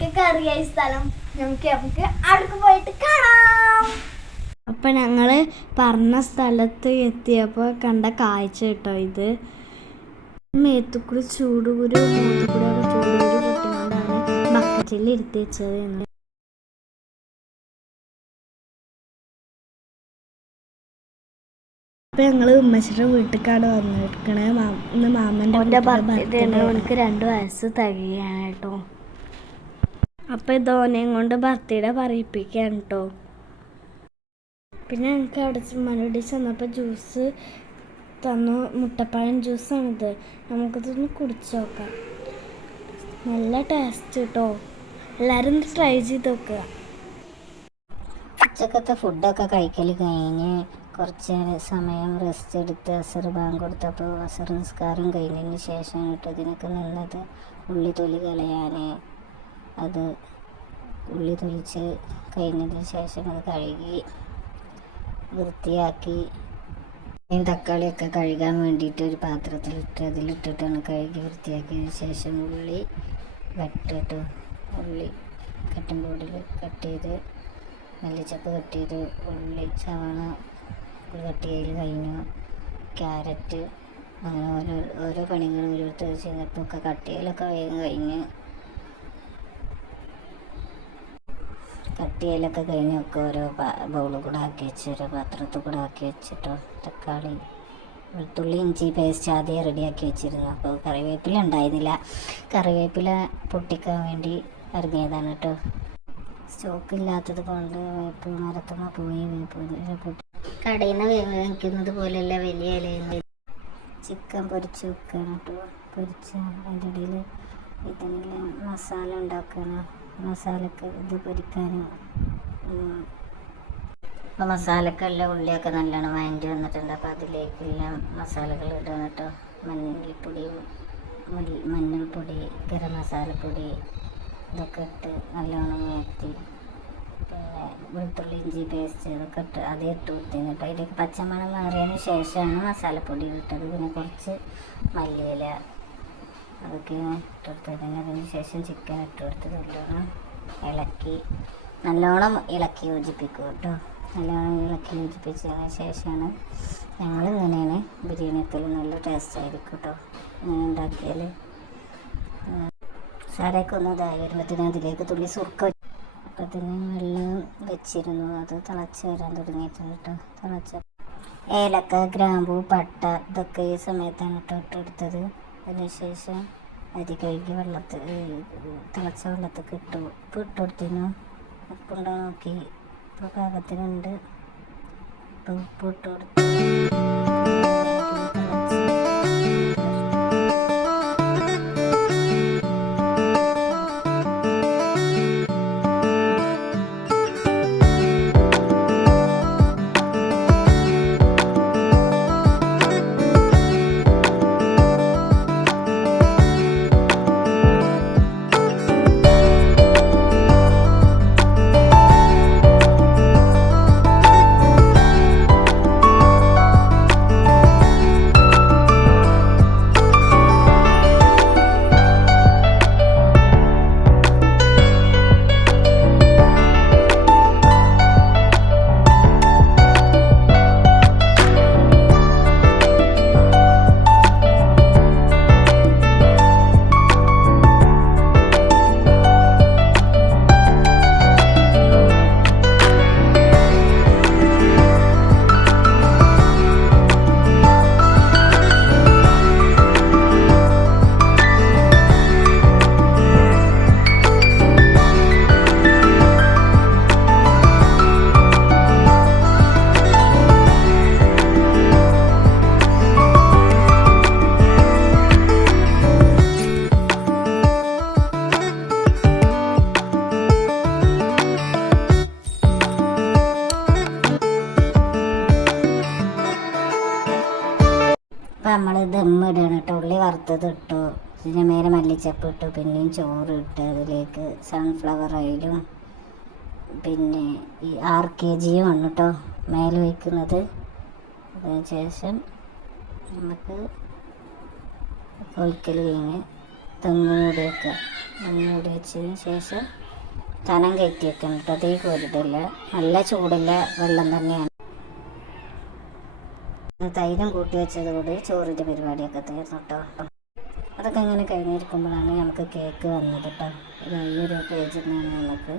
അവിടേക്ക് കറിയായ സ്ഥലം നമുക്ക് അവിടേക്ക് പോയിട്ട് കാണാം. അപ്പം ഞങ്ങൾ പറഞ്ഞ സ്ഥലത്ത് എത്തിയപ്പോൾ കണ്ട കാഴ്ച കേട്ടോ ഇത്. മേത്തുകൂടി ചൂടുകുരു മുഖത്തുകൂടിയൊക്കെ ചൂടുകുരു പൊട്ടിക്കൊണ്ടാണ് ബക്കറ്റിൽ ഇരുത്തി വെച്ചത് എന്ന്. അപ്പം ഞങ്ങൾ ഉമ്മച്ചിയുടെ വീട്ടിലേക്കാണ് വന്നിരിക്കണേ. ഇന്ന് മാമൻ്റെ ബർത്ത്ഡേ ആണ്. അവനക്ക് 2 വയസ്സ് തികയാണ് കേട്ടോ. അപ്പം ഇതോനെയും കൊണ്ട് ബർത്ത്ഡേ പറയിപ്പിക്കുകയാണ് കേട്ടോ. പിന്നെ ഞങ്ങൾക്ക് അവിടെ മറുപടി ചെന്നപ്പോൾ ജ്യൂസ് തന്നു. മുട്ടപ്പഴം ജ്യൂസാണിത്. നമുക്കിതൊന്ന് കുടിച്ച് നോക്കാം. നല്ല ടേസ്റ്റ് കേട്ടോ. എല്ലാവരും ഒന്ന് ട്രൈ ചെയ്ത് നോക്കുക. ഉച്ചക്കത്തെ ഫുഡൊക്കെ കഴിക്കൽ കഴിഞ്ഞ് കുറച്ച് സമയം റെസ്റ്റ് എടുത്ത് അസർ ബാങ്ക് കൊടുത്തപ്പോൾ അസർ നിസ്കാരം കഴിഞ്ഞതിന് ശേഷം കേട്ടോ ഇതിനൊക്കെ നിന്നത്. ഉള്ളി തൊലി കളയാൻ, അത് ഉള്ളി തൊലിച്ച് കഴിഞ്ഞതിന് ശേഷം അത് കഴുകി വൃത്തിയാക്കി തക്കാളിയൊക്കെ കഴുകാൻ വേണ്ടിയിട്ട് ഒരു പാത്രത്തിലിട്ട് അതിലിട്ടിട്ടാണ് കഴുകി വൃത്തിയാക്കിയതിന് ശേഷം ഉള്ളി വെട്ടിട്ട് ഉള്ളി കട്ടിംഗ് ബോർഡിൽ കട്ട് ചെയ്ത് മല്ലിച്ചപ്പ് കട്ട് ചെയ്ത് ഉള്ളി സവാള കട്ട് ചെയ്ത് കഴിഞ്ഞു. ക്യാരറ്റ് അങ്ങനെ ഓരോ പണികൾ ഓരോരുത്തർ ചെയ്തപ്പോൾ ഒക്കെ കട്ട് ചെയ്യലൊക്കെ വേഗം കഴിഞ്ഞ് കട്ടിയിലൊക്കെ കഴിഞ്ഞൊക്കെ ഓരോ ബൗളിൽ കൂടെ ആക്കി വെച്ച് ഓരോ പാത്രത്തിൽ കൂടെ ആക്കി വെച്ചിട്ടോ. തക്കാളി വെളുത്തുള്ളി ഇഞ്ചി പേസ്റ്റ് ആദ്യം റെഡിയാക്കി വെച്ചിരുന്നു. അപ്പോൾ കറിവേപ്പില ഉണ്ടായിരുന്നില്ല. കറിവേപ്പില പൊട്ടിക്കാൻ വേണ്ടി ഇറങ്ങിയതാണ് കേട്ടോ. സ്റ്റോക്കില്ലാത്തത് കൊണ്ട് വേപ്പ് മരത്തുമ്മ പോയി വേപ്പില പൊട്ടി കടയിൽ നിന്ന് വാങ്ങിക്കുന്നത് പോലെയല്ല വലിയ ഇലയിൽ ചിക്കൻ പൊരിച്ച് വെക്കണം കേട്ടോ. പൊരിച്ച് അതിൻ്റെ ഇടയിൽ ഇതിനെല്ലാം മസാല ഉണ്ടാക്കണം. മസാലക്ക് ഇത് പൊരിക്കാനും അപ്പോൾ മസാലക്കെല്ലാം ഉള്ളിയൊക്കെ നല്ലോണം വഴറ്റി വന്നിട്ടുണ്ട്. അപ്പോൾ അതിലേക്കെല്ലാം മസാലകൾ ഇടണം കേട്ടോ. മഞ്ഞൾപ്പൊടി, മഞ്ഞൾപ്പൊടി, ഗരം മസാലപ്പൊടി ഇതൊക്കെ ഇട്ട് നല്ലോണം വഴറ്റി പിന്നെ വെളുത്തുള്ളി ഇഞ്ചി പേസ്റ്റ് ഇതൊക്കെ ഇട്ട് അതേ ഇട്ട് കൊടുത്തിന് കേട്ടോ. അതിലേക്ക് പച്ചമണം മാറിയതിന് ശേഷമാണ് മസാലപ്പൊടി ഇട്ടത്. പിന്നെ കുറച്ച് മല്ലിയില അതൊക്കെ ഇട്ടെടുത്തതിന് അതിന് ശേഷം ചിക്കൻ ഇട്ട് കൊടുത്ത് നല്ലോണം ഇളക്കി യോജിപ്പിക്കും കേട്ടോ. നല്ലോണം ഇളക്കി യോജിപ്പിച്ചതിന് ശേഷമാണ് ഞങ്ങൾ ഇങ്ങനെയാണ് ബിരിയാണി എത്തൽ. നല്ല ടേസ്റ്റ് ആയിരിക്കും കേട്ടോ ഇങ്ങനെ ഉണ്ടാക്കിയാൽ. സാരയൊക്കെ ഒന്ന് ഇതായി വരുമ്പോഴത്തേനും അതിലേക്ക് തുള്ളി സുർക്ക അപ്പത്തിന് വെള്ളം വെച്ചിരുന്നു. അത് തിളച്ച് വരാൻ തുടങ്ങിയിട്ടുണ്ട് കേട്ടോ. തിളച്ച ഏലക്ക, ഗ്രാമ്പൂ, പട്ട ഇതൊക്കെ ഈ സമയത്താണ് കേട്ടോ ഇട്ടെടുത്തത്. അതിനുശേഷം അരി കഴുകി തിളച്ച വെള്ളത്തൊക്കെ ഉപ്പ് ഇട്ട് കൊടുത്തിരുന്നു. ഉപ്പുണ്ടോ നോക്കി ഇപ്പോൾ പാകത്തിനുണ്ട്. ഉപ്പ് ഇട്ട് കൊടുത്ത് അപ്പോൾ നമ്മൾ ദമ്മിടണം കേട്ടോ. ഉള്ളി വറുത്തത് ഇട്ടു, പിന്നെ മേലെ മല്ലിച്ചപ്പ് ഇട്ടു, പിന്നെയും ചോറ് ഇട്ട് അതിലേക്ക് സൺഫ്ലവർ ഓയിലും പിന്നെ ഈ RKG ആണ് കേട്ടോ മേലെ വയ്ക്കുന്നത്. അതിന് ശേഷം നമുക്ക് ഒഴിക്കൽ കഴിഞ്ഞ് ദമ്മ് മൂടി വെക്കുക. മൂടി വെച്ചതിന് ശേഷം കനം കയറ്റി വെക്കണം കേട്ടോ. തീ കോരിട്ടില്ല, നല്ല ചൂടുള്ള വെള്ളം തന്നെയാണ്. തൈരും കൂട്ടി വെച്ചത് കൂടി ചോറിൻ്റെ പരിപാടിയൊക്കെ തീർന്നു കേട്ടോ. അതൊക്കെ ഇങ്ങനെ കഴിഞ്ഞിരിക്കുമ്പോഴാണ് നമുക്ക് കേക്ക് വന്നത് കേട്ടോ. ഈ ഒരു പേജിൽ നിന്നാണ് നമുക്ക്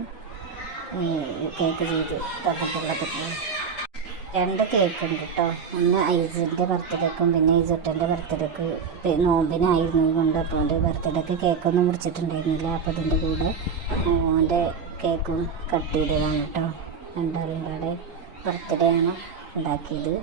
കേക്ക് ചെയ്ത് തന്നിട്ടുള്ളത്. 2 കേക്ക് ഉണ്ട് കേട്ടോ. ഒന്ന് ഐസിൻ്റെ ബർത്ത്ഡേക്കും പിന്നെ ഐസുട്ടൻ്റെ ബർത്ത്ഡേക്ക് നോമ്പിനായിരുന്നു കൊണ്ട്. അപ്പോൾ അവൻ്റെ ബർത്ത്ഡേക്ക് കേക്കൊന്നും മുറിച്ചിട്ടുണ്ടായിരുന്നില്ല. അപ്പോൾ അതിൻ്റെ കൂടെ അവൻ്റെ കേക്കും കട്ട് ചെയ്തതാണ് കേട്ടോ. രണ്ടാളും കൂടെ ബർത്ത്ഡേ ആണ് ഉണ്ടാക്കിയത്.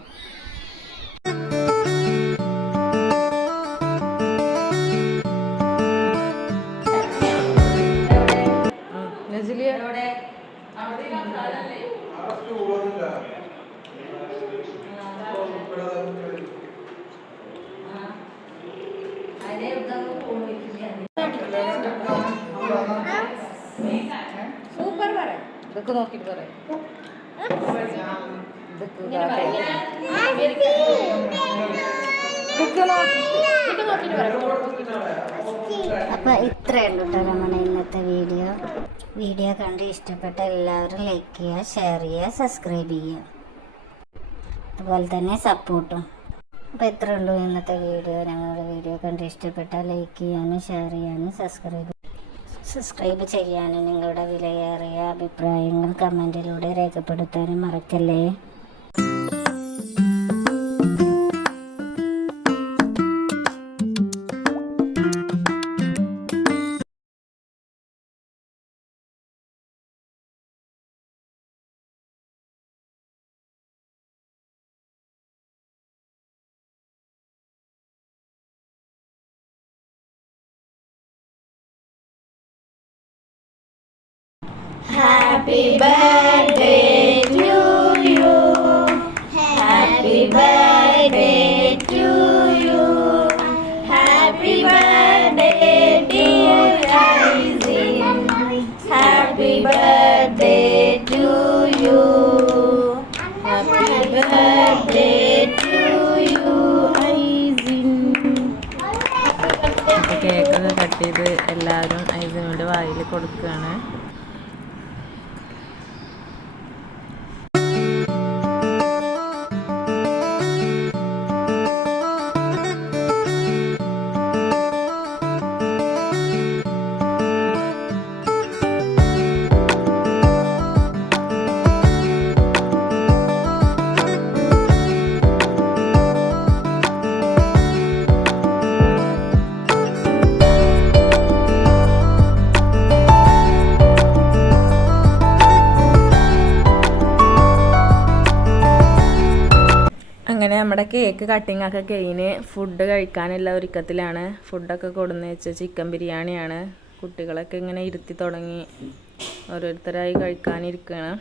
സൂപ്പർ പറയാം. ഇതൊക്കെ നോക്കിട്ട് പറയാം. അപ്പോൾ ഇത്രയേ ഉള്ളൂ കേട്ടോ നമ്മുടെ ഇന്നത്തെ വീഡിയോ കണ്ട് ഇഷ്ടപ്പെട്ട എല്ലാവരും ലൈക്ക് ചെയ്യുക, ഷെയർ ചെയ്യുക, സബ്സ്ക്രൈബ് ചെയ്യുക, അതുപോലെ തന്നെ സപ്പോർട്ടും. അപ്പോൾ ഇത്രയേ ഉള്ളൂ ഇന്നത്തെ വീഡിയോ. ഞങ്ങളുടെ വീഡിയോ കണ്ട് ഇഷ്ടപ്പെട്ടാൽ ലൈക്ക് ചെയ്യാനും ഷെയർ ചെയ്യാനും സബ്സ്ക്രൈബ് ചെയ്യാനും നിങ്ങളുടെ വിലയേറിയ അഭിപ്രായങ്ങൾ കമൻറ്റിലൂടെ രേഖപ്പെടുത്താനും മറക്കല്ലേ. Happy birthday to you. Happy birthday to you. Happy birthday dear Aisin. Happy birthday to you. Happy birthday to you Aisin. കേക്കൊക്കെ കട്ട് ചെയ്ത് എല്ലാവരും ഐസിനോട് വായിൽ കൊടുക്കുകയാണ്. അങ്ങനെ നമ്മുടെ കേക്ക് കട്ടിങ് ഒക്കെ കഴിഞ്ഞ് ഫുഡ് കഴിക്കാനുള്ള ഒരുക്കത്തിലാണ്. ഫുഡൊക്കെ കൊടുന്ന് വെച്ച ചിക്കൻ ബിരിയാണിയാണ്. കുട്ടികളൊക്കെ ഇങ്ങനെ ഇരുത്തി തുടങ്ങി, ഓരോരുത്തരായി കഴിക്കാനിരിക്കുകയാണ്.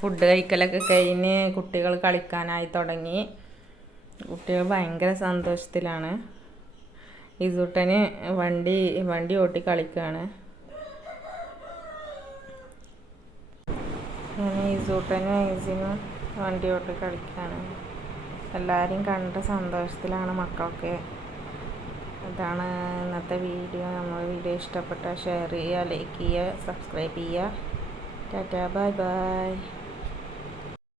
ഫുഡ് കഴിക്കലൊക്കെ കഴിഞ്ഞ് കുട്ടികൾ കളിക്കാനായി തുടങ്ങി. കുട്ടികൾ ഭയങ്കര സന്തോഷത്തിലാണ്. ഇസൂട്ടന് വണ്ടി ഓട്ടി കളിക്കുകയാണ്. ഇസൂട്ടനും ഐസിനും വണ്ടി ഓട്ടി കളിക്കുകയാണ്. എല്ലാവരെയും കണ്ട സന്തോഷത്തിലാണ് മക്കളൊക്കെ. ഇതാണ് ഇന്നത്തെ വീഡിയോ. നമ്മുടെ വീഡിയോ ഇഷ്ടപ്പെട്ടാൽ ഷെയർ ചെയ്യുക, ലൈക്ക് ചെയ്യുക, സബ്സ്ക്രൈബ് ചെയ്യുക. Tata, bye bye.